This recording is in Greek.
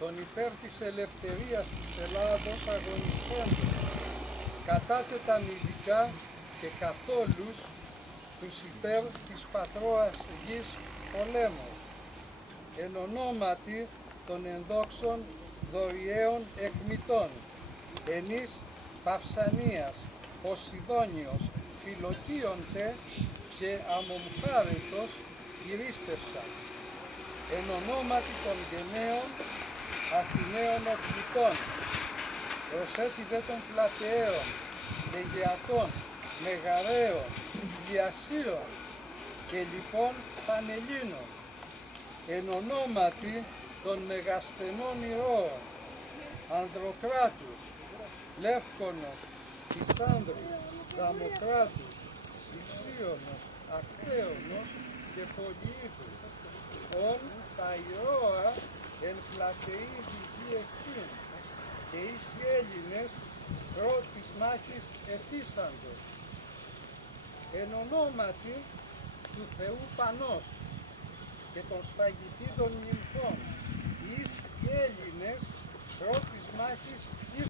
τον υπέρ της ελευθερίας της Ελλάδος αγωνιστέντων, κατά τεταμιλικά και καθόλους τους υπέρ της πατρόας γης πολέμου, εν ονόματι των ενδόξων δωριαίων εκμητών, ενής Παυσανίας, Ποσειδόνιος, Φιλοκίοντε και Αμομφάρετος ηρίστευσαν, εν ονόματι των γενναίων Αθηναίων οπλιτών, προσέτη δε των Πλατεαίων, Λεγεατών, Μεγαραίων, Ιασίων και λοιπόν Πανελλήνων, εν ονόματι των μεγασθενών ηρώων, Ανδροκράτους, Λεύκονος, Τισάνδρου, Δαμοκράτους, Ισίωνος, Ακταίωνος και Πολυίδου, ον τα ηρώα εν πλατεΐδη γη εστίν, και εις οι Έλληνες πρώτης μάχης εφήσαντος, εν ονόματι του Θεού Πανός και των σφαγητήτων νυμφών, εις οι Έλληνες πρώτης μάχης